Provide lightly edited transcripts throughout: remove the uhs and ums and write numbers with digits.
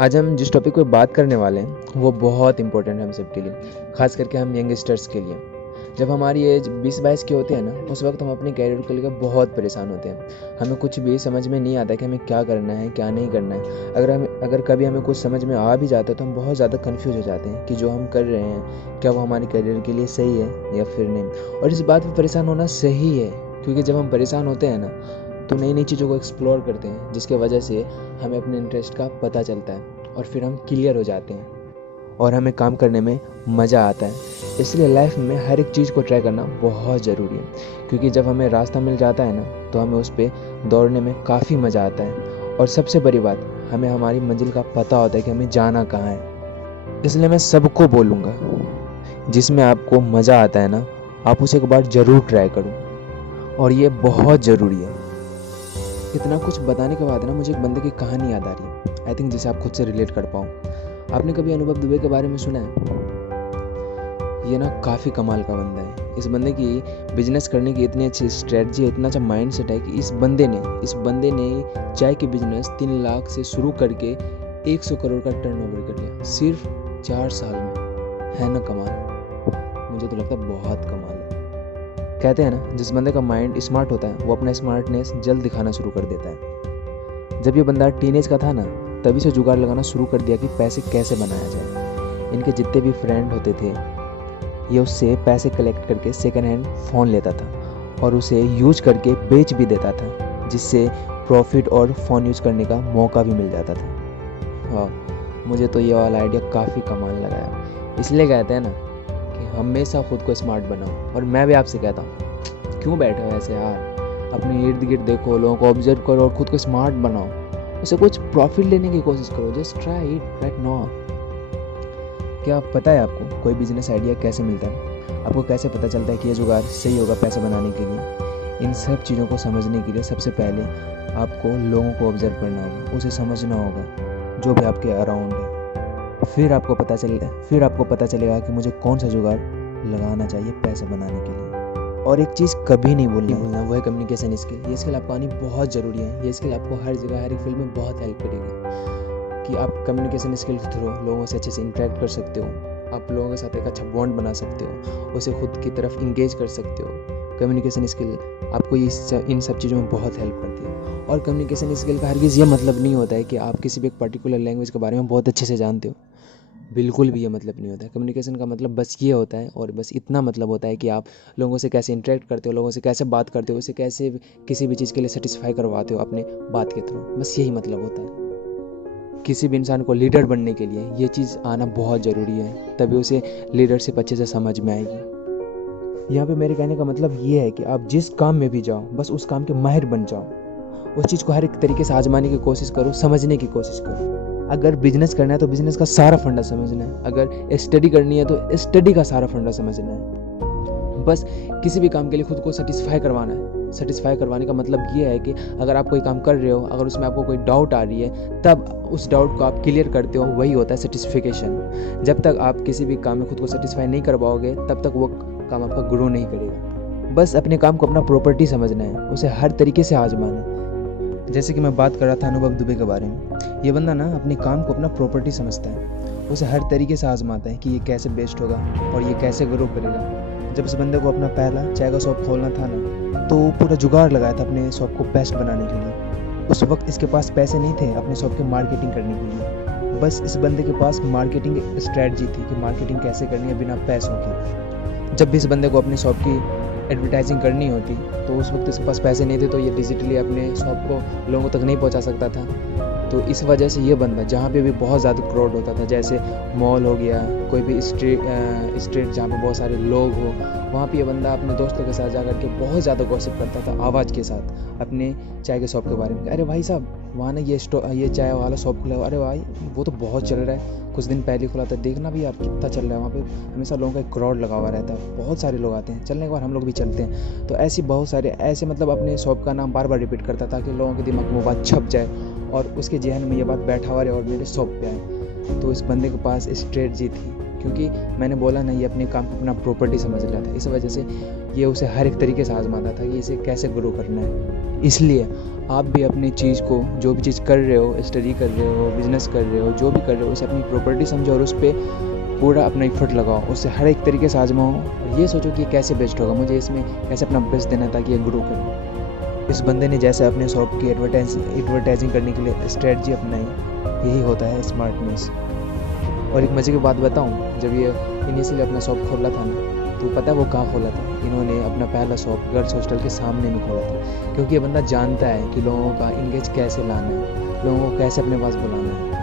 आज हम जिस टॉपिक पे बात करने वाले हैं वो बहुत इंपॉर्टेंट है हम सब के लिए, खास करके हम यंगस्टर्स के लिए। जब हमारी एज 20-22 की होती है ना, उस वक्त हम अपने कैरियर को लेकर बहुत परेशान होते हैं। हमें कुछ भी समझ में नहीं आता कि हमें क्या करना है क्या नहीं करना है। अगर कभी हमें कुछ समझ में आ भी जाता है तो हम बहुत ज़्यादा कन्फ्यूज हो जाते हैं कि जो हम कर रहे हैं क्या वो हमारे कैरियर के लिए सही है या फिर नहीं। और इस बात पर परेशान होना सही है, क्योंकि जब हम परेशान होते हैं ना तो नई नई चीज़ों को एक्सप्लोर करते हैं, जिसके वजह से हमें अपने इंटरेस्ट का पता चलता है और फिर हम क्लियर हो जाते हैं और हमें काम करने में मज़ा आता है। इसलिए लाइफ में हर एक चीज़ को ट्राई करना बहुत ज़रूरी है, क्योंकि जब हमें रास्ता मिल जाता है ना तो हमें उस पर दौड़ने में काफ़ी मज़ा आता है। और सबसे बड़ी बात, हमें हमारी मंजिल का पता होता है कि हमें जाना कहाँ है। इसलिए मैं सबको बोलूँगा, जिसमें आपको मज़ा आता है ना, आप उसे एक बार ज़रूर ट्राई करो, और ये बहुत ज़रूरी है। इतना कुछ बताने के बाद ना मुझे एक बंदे की कहानी याद आ रही है, आई थिंक जिसे आप खुद से रिलेट कर पाओ। आपने कभी अनुभव दुबे के बारे में सुना है? ये ना काफ़ी कमाल का बंदा है। इस बंदे की बिजनेस करने की इतनी अच्छी स्ट्रेटजी है, इतना अच्छा माइंड सेट है कि इस बंदे ने चाय की बिजनेस 3 लाख से शुरू करके 100 करोड़ का टर्नओवर कर लिया सिर्फ 4 साल में। है ना कमाल? मुझे तो लगता है बहुत कमाल है। कहते हैं ना, जिस बंदे का माइंड स्मार्ट होता है वो अपना स्मार्टनेस जल्द दिखाना शुरू कर देता है। जब ये बंदा टीनेज का था ना, तभी से जुगाड़ लगाना शुरू कर दिया कि पैसे कैसे बनाया जाए। इनके जितने भी फ्रेंड होते थे, ये उससे पैसे कलेक्ट करके सेकेंड हैंड फ़ोन लेता था और उसे यूज करके बेच भी देता था, जिससे प्रॉफिट और फ़ोन यूज करने का मौका भी मिल जाता था। हाँ, मुझे तो ये वाला आइडिया काफ़ी कमाल लगाया। इसलिए कहते हैं ना कि हमेशा खुद को स्मार्ट बनाओ। और मैं भी आपसे कहता हूँ, क्यों बैठे हो ऐसे यार? अपने इर्द गिर्द देखो, लोगों को ऑब्जर्व करो और खुद को स्मार्ट बनाओ। उससे कुछ प्रॉफिट लेने की कोशिश करो। Just try it right now. क्या पता है आपको कोई बिजनेस आइडिया कैसे मिलता है? आपको कैसे पता चलता है कि ये जुगाड़ सही होगा पैसे बनाने के लिए? इन सब चीज़ों को समझने के लिए सबसे पहले आपको लोगों को ऑब्जर्व करना होगा, उसे समझना होगा, जो भी आपके अराउंड है। फिर आपको पता चलेगा कि मुझे कौन सा जुगाड़ लगाना चाहिए पैसे बनाने के लिए। और एक चीज़ कभी नहीं भूलना, वो है कम्युनिकेशन स्किल। ये स्किल आपको आनी बहुत ज़रूरी है। ये स्किल आपको हर जगह हर एक फील्ड में बहुत हेल्प करेगी कि आप कम्युनिकेशन स्किल के थ्रू लोगों से अच्छे से इंटरेक्ट कर सकते हो, आप लोगों के साथ एक अच्छा बॉन्ड बना सकते हो, उसे खुद की तरफ इंगेज कर सकते हो। कम्युनिकेशन स्किल आपको इन सब चीज़ों में बहुत हेल्प करती है। और कम्युनिकेशन स्किल का हरगिज़ ये मतलब नहीं होता है कि आप किसी भी एक पर्टिकुलर लैंग्वेज के बारे में बहुत अच्छे से जानते हो। बिल्कुल भी ये मतलब नहीं होता है। कम्युनिकेशन का मतलब बस ये होता है, और बस इतना मतलब होता है कि आप लोगों से कैसे इंटरेक्ट करते हो, लोगों से कैसे बात करते हो, उसे कैसे किसी भी चीज़ के लिए सेटिस्फाई करवाते हो अपने बात के थ्रू। बस यही मतलब होता है। किसी भी इंसान को लीडर बनने के लिए ये चीज़ आना बहुत ज़रूरी है, तभी उसे लीडरशिप अच्छे से समझ में आएगी। यहाँ पे मेरे कहने का मतलब ये है कि आप जिस काम में भी जाओ, बस उस काम के माहिर बन जाओ। उस चीज़ को हर एक तरीके से आजमाने की कोशिश करो, समझने की कोशिश करो। अगर बिजनेस करना है तो बिजनेस का सारा फंडा समझना है, अगर स्टडी करनी है तो स्टडी का सारा फंडा समझना है। बस किसी भी काम के लिए खुद को सेटिस्फाई करवाना है। सेटिस्फाई करवाने का मतलब ये है कि अगर आप कोई काम कर रहे हो, अगर उसमें आपको कोई डाउट आ रही है, तब उस डाउट को आप क्लियर करते हो, वही होता है सेटिस्फिकेशन। जब तक आप किसी भी काम में खुद को सेटिस्फाई नहीं कर पाओगे, तब तक वो काम आपका ग्रो नहीं करेगा। बस अपने काम को अपना प्रॉपर्टी समझना है, उसे हर तरीके से आजमाना है। जैसे कि मैं बात कर रहा था अनुभव दुबे के बारे में, ये बंदा ना अपने काम को अपना प्रॉपर्टी समझता है, उसे हर तरीके से आजमाता है कि ये कैसे बेस्ट होगा और ये कैसे ग्रो करेगा। जब इस बंदे को अपना पहला चाय का शॉप खोलना था ना, तो पूरा जुगाड़ लगाया था अपने शॉप को बेस्ट बनाने के लिए। उस वक्त इसके पास पैसे नहीं थे अपने शॉप की मार्केटिंग करने के लिए। बस इस बंदे के पास मार्केटिंग स्ट्रेटजी थी कि मार्केटिंग कैसे करनी है बिना पैसों की। जब भी इस बंदे को अपनी शॉप की एडवर्टाइजिंग करनी होती तो उस वक्त इसके पास पैसे नहीं थे, तो ये डिजिटली अपने शॉप को लोगों तक नहीं पहुंचा सकता था। तो इस वजह से ये बंदा जहाँ पे भी बहुत ज़्यादा क्राउड होता था, जैसे मॉल हो गया, कोई भी स्ट्रीट जहाँ पे बहुत सारे लोग हो, वहाँ पे ये बंदा अपने दोस्तों के साथ जा कर के बहुत ज़्यादा गॉसिप करता था आवाज़ के साथ अपने चाय के शॉप के बारे में। अरे भाई साहब, वहाँ ना ये चाय वाला शॉप खुला हुआ, अरे भाई वो तो बहुत चल रहा है, कुछ दिन पहले खुला था, देखना भी आप कितना चल रहा है। वहाँ पे हमेशा लोगों का एक क्राउड लगा हुआ रहता है, बहुत सारे लोग आते हैं, चलने के बाद हम लोग भी चलते हैं। तो ऐसे बहुत सारे ऐसे मतलब अपने शॉप का नाम बार बार रिपीट करता था कि लोगों के दिमाग में वो बात छप जाए और उसके जहन में ये बात बैठा हुआ रहे और मेरे शॉप पे आए। तो इस बंदे के पास स्ट्रेटजी थी, क्योंकि मैंने बोला ना, ये अपने काम को अपना प्रॉपर्टी समझ रहा था। इस वजह से ये उसे हर एक तरीके से आजमाता था कि इसे कैसे ग्रो करना है। इसलिए आप भी अपनी चीज़ को, जो भी चीज़ कर रहे हो, स्टडी कर रहे हो, बिजनेस कर रहे हो, जो भी कर रहे हो, उसे अपनी प्रॉपर्टी समझो और उस पर पूरा अपना एफर्ट लगाओ, उससे हर एक तरीके से आजमाओ और ये सोचो कि ये कैसे बेस्ट होगा, मुझे इसमें कैसे अपना बेस्ट देना है ताकि ये ग्रो करे। इस बंदे ने जैसे अपने शॉप की एडवर्टाइजिंग करने के लिए स्ट्रेटजी अपनाई, यही होता है स्मार्टनेस। और एक मज़े की बात बताऊं, जब ये इनिशियली अपना शॉप खोला था ना, तो पता है वो कहाँ खोला था? इन्होंने अपना पहला शॉप गर्ल्स हॉस्टल के सामने में खोला था, क्योंकि ये बंदा जानता है कि लोगों का इंगेज कैसे लाना है, लोगों को कैसे अपने पास बुलाना है।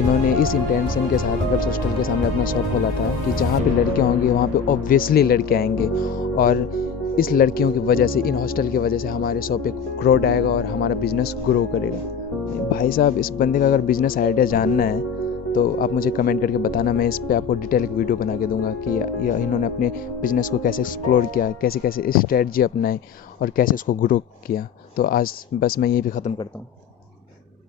इन्होंने इस इंटेंशन के साथ गर्ल्स हॉस्टल के सामने अपना शॉप खोला था कि जहाँ पे लड़के होंगे वहाँ पे ऑब्वियसली लड़के आएंगे, और इस लड़कियों की वजह से, इन हॉस्टल की वजह से हमारे शॉप पे ग्रोथ आएगा और हमारा बिजनेस ग्रो करेगा। भाई साहब, इस बंदे का अगर बिजनेस आइडिया जानना है तो आप मुझे कमेंट करके बताना, मैं इस पे आपको डिटेल एक वीडियो बना के दूंगा कि इन्होंने अपने बिज़नेस को कैसे एक्सप्लोर किया, कैसे कैसे स्ट्रेटजी अपनाई और कैसे उसको ग्रो किया। तो आज बस मैं यहीं पे ख़त्म करता हूँ।